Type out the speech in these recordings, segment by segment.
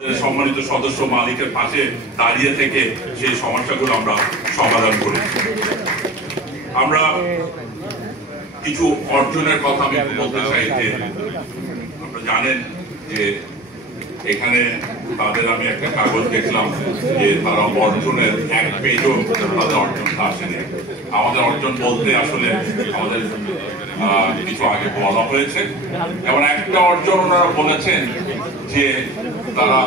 সম্মানিত সদস্য মালিকের পাশে দাঁড়িয়ে থেকে সেই সমস্যাগুলো আমরা সমাধান করি। আমরা কিছু অর্জনের কথা আমি বলতে চাই যে আপনারা জানেন যে এখানে তাদের আমি একটা কাগজ দেখলাম যে তারা অর্জনের এক পেজও তাদের অর্জনটা আসেনি। আমাদের অর্জন বলতে আসলে আমাদের কিছু আগে বলা হয়েছে এবং একটা অর্জন ওনারা বলেছেন যে তারা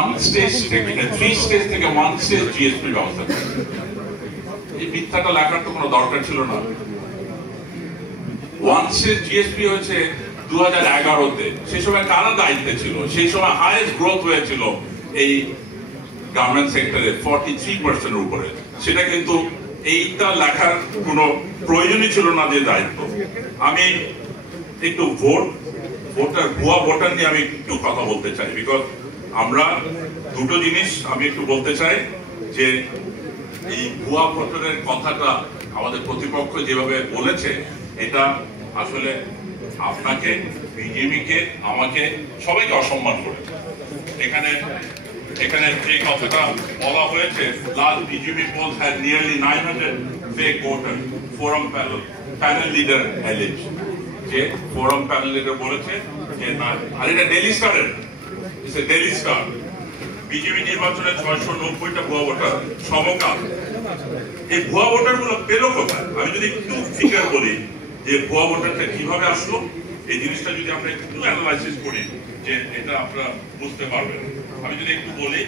1 স্টেজ থেকে 3 স্টেজ থেকে 1 স্টেজ জিএসপি ব্যবস্থা করে। এই মিথ্যাটা লেখার তো কোনো দরকার ছিল না। 1 স্টেজ জিএসপি হয়েছে 2011-তে। সেই সময় কারা দায়িত্বে ছিল? সেই সময় হাইয়েস্ট গ্রোথ হয়েছিল এই গার্মেন্ট সেক্টরে 43% এর উপরে। সেটা কিন্তু এইটা লেখার কোনো প্রয়োজনই ছিল না যে দায়িত্ব। আমি একটু ভুয়া ভোটার নিয়ে আমি একটু কথা বলতে চাই, বিকজ আমরা দুটো জিনিস আমি একটু বলতে চাই যে এই ভুয়া ভোটারের কথাটা আমাদের প্রতিপক্ষ যেভাবে বলেছে এটা আসলে আপনাকে, বিজেপিকে, আমাকে, সবাইকে অসম্মান করেছে। এখানে যে কথাটা বলা হয়েছে, last BJP polls had nearly 900 fake voters. Forum panel leader alleged. যে forum panel leader বলেছে যে না, আর এটা ডেইলি স্টারের, it's a daily star. BJP নির্বাচনে 690টা ভুয়া ভোটার সমকাল। এই ভুয়া ভোটার গুলো পেল কোথায়? আমি যদি একটু ফিগার বলি যে ভুয়া ভোটারটা কিভাবে আসলো, এই জিনিসটা যদি আমরা একটু অ্যানালাইসিস করি যে এটা আপনারা বুঝতে পারবেন। আমি যদি একটু বলি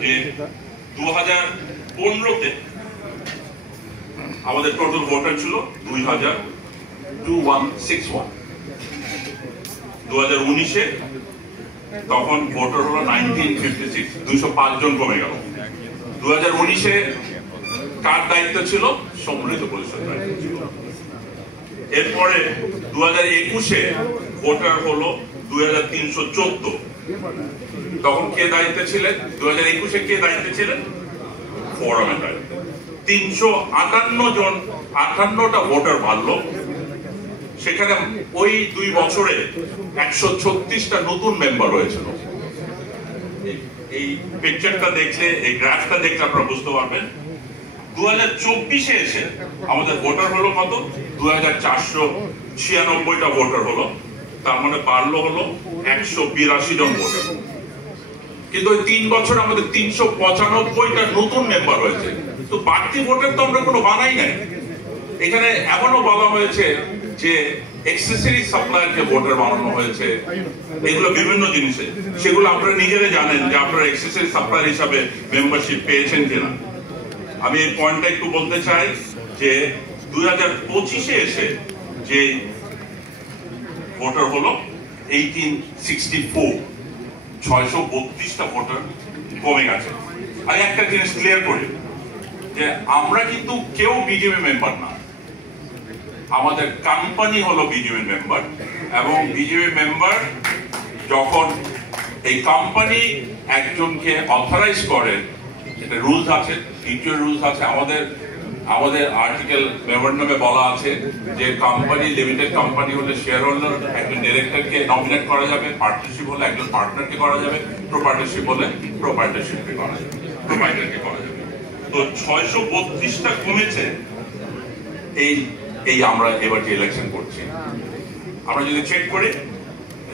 যে 2015-তে আমাদের টোটাল ভোটার ছিল 2161। 2019-এ তখন ভোটার হলো 1956, 205 জন কমে গেল। 2019-এ কার দায়িত্ব ছিল? সম্মিলিত পরিষদ দায়িত্ব ছিল। এরপরে 2021-এ ভোটার হলো 2314। তখন কে দায়িত্বে ছিলেন? 2021-এ কে দায়িত্বে ছিলেন? ফোরামের দায়িত্ব। 358টা ভোটার বাড়লো। সেখানে ওই 2 বছরে 136টা নতুন মেম্বার হয়েছিল। এই পিকচারটা দেখলে, এই গ্রাফটা দেখলে আপনারা বুঝতে পারবেন। 2024-এ এসে আমাদের ভোটার হলো কত? 2496টা ভোটার হলো। তার মানে বাড়লো হলো 182 জন ভোটার। কিন্তু ওই 3 বছর আমাদের 395টা নতুন মেম্বার হয়েছে। তো বাড়তি ভোটার তো আমরা কোনো বানাই নাই। এখানে এমনও বলা হয়েছে যে এক্সেসরি সাপ্লায়ারকে ভোটার বানানো হয়েছে। এগুলো বিভিন্ন জিনিসে, সেগুলো আপনারা নিজেরাই জানেন যে আপনারা এক্সেসরি সাপ্লায়ার হিসাবে মেম্বারশিপ পেয়েছেন কিনা। আমি এই পয়েন্টটা একটু বলতে চাই যে 2025-এ এসে যে ভোটার হলো 1864, 632টা ভোটার কমে গেছে। আমি একটা জিনিস ক্লিয়ার করি যে আমরা কিন্তু কেউ বিজেপি মেম্বার না, আমাদের কোম্পানি হলো বিজেপি মেম্বার। এবং বিজেপি মেম্বার যখন এই কোম্পানি একজনকে অথরাইজ করে, এটা রুলস আছে, দ্বিতীয় রুলস আছে আমাদের আর্টিকেল মেমোরেন্ডামে বলা আছে যে কোম্পানি, লিমিটেড কোম্পানি হলে শেয়ার হোল্ডার একজন ডিরেক্টরকে নমিনেট করা যাবে, পার্টনারশিপ হলে একজন পার্টনারকে করা যাবে, প্রোপার্টারশিপ হলে প্রোপার্টারশিপকে করা যাবে, প্রোপাইটারকে করা যাবে। তো 632টা কমেছে। এই আমরা এবার যে ইলেকশন করছি, আমরা যদি চেক করি,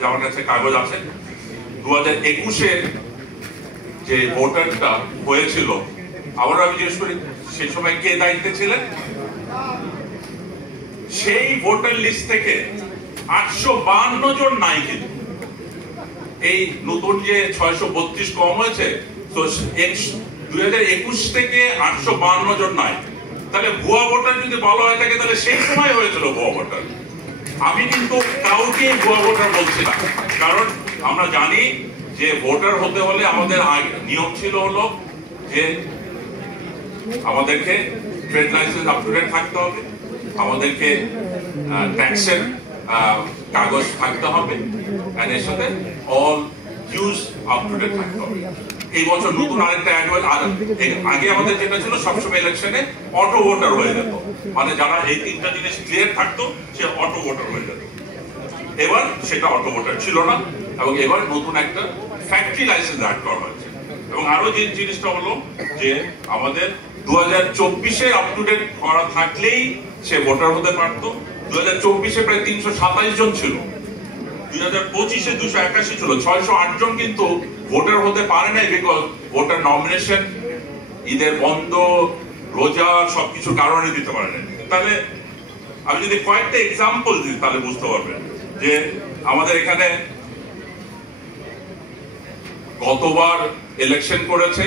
আমার কাছে কাগজ আছে, 2021-এ যে ভোটারটা হয়েছিল, আবার আমি জিজ্ঞেস করি সেই সময় কে দায়িত্বে ছিলেন? সেই ভোটার লিস্ট থেকে 852 জন নাই। কিন্তু এই নতুন যে 632 কম হয়েছে, তো 2021 থেকে 852 জন নাই। তাহলে ভুয়া ভোটার যদি বলা হয়ে থাকে তাহলে সেই সময় হয়েছিল ভুয়া ভোটার। আমি কিন্তু কাউকে ভুয়া ভোটার বলছি না, কারণ আমরা জানি যে ভোটার হতে হলে আমাদের নিয়ম ছিল হলো যে আমাদেরকে trade license up to date থাকতে হবে, আমাদেরকে ট্যাক্সের কাগজ থাকতে হবে, আর এর সাথে all dues up to date থাকতে হবে। এই বছর নতুন আরেকটা অ্যাড হয়ে, আগে আমাদের যেটা ছিল সবসময় ইলেকশনে অটো ভোটার হয়ে যেত, মানে যারা এই 3টা জিনিস ক্লিয়ার থাকতো সে অটো ভোটার হয়ে যেত। এবার সেটা অটো ভোটার ছিল না, এবং এবার নতুন একটা ফ্যাক্টরি লাইসেন্স অ্যাড করা হয়েছে। এবং আরো যে জিনিসটা হলো যে আমাদের 2024-এ আপ টু ডেট করা থাকলেই সে ভোটার হতে পারতো। 2024-এ প্রায় 327 জন ছিল, 2025-এ 281 ছিল, 608 জন কিন্তু ভোটার হতে পারে নাই, বিকজ ভোটার নমিনেশন ঈদের বন্ধ, রোজা সবকিছু কারণে দিতে পারে নাই। তাহলে আমি যদি কয়েকটা এক্সাম্পল দিই তাহলে বুঝতে পারবেন যে আমাদের এখানে গতবার ইলেকশন করেছে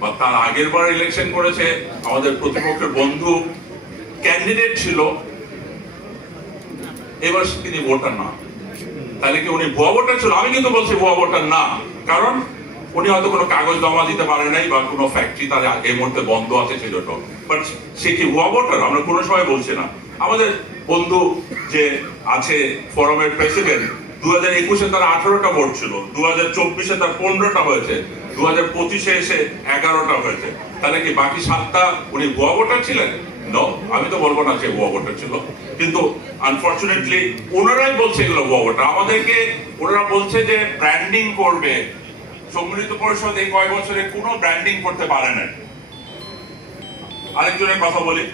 বা তার আগের বার ইলেকশন করেছে আমাদের প্রতিপক্ষের বন্ধু ক্যান্ডিডেট ছিল, এবার তিনি ভোটার না। তাহলে কি উনি ভুয়া ভোটার ছিল? আমি কিন্তু বলছি ভুয়া ভোটার না, কারণ উনি হয়তো কোনো কাগজ জমা দিতে পারে নাই বা কোনো ফ্যাক্টরি তার এই মুহূর্তে বন্ধ আছে সেজন্য, বাট সে কি ভুয়া ভোটার? আমরা কোনো সময় বলছি না। আমাদের বন্ধু যে আছে ফোরামের প্রেসিডেন্ট, 2021-এ তার 18টা ভোট ছিল, 2024-এ তার 15টা হয়েছে, 2025-এ এসে 11টা হয়েছে। তাহলে কি বাকি 7টা উনি ভুয়া ভোটার ছিলেন? নো, আমি তো বলবো না সে ভুয়া ভোটার ছিল, কিন্তু আনফরচুনেটলি ওনারাই বলছে এগুলো ভুয়া ভোটার। আমাদেরকে ওনারা বলছে যে ব্র্যান্ডিং করবে, সম্মিলিত পরিষদ এই কয়েক বছরে কোনো ব্র্যান্ডিং করতে পারে না। আরেকজনের কথা বলি,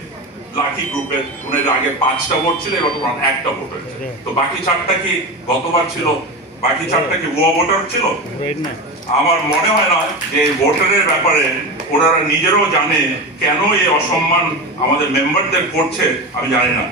লাকি গ্রুপের উনার আগে 5টা ভোট ছিল, এবার তোমার 1টা ভোট হয়েছে। তো বাকি 4টা কি গতবার ছিল? বাকি 4টা কি ভুয়া ভোটার ছিল? আমার মনে হয় না যে ভোটারের ব্যাপারে ওনারা নিজেরাও জানে কেন এই অসম্মান আমাদের মেম্বারদের করছে, আমি জানি না।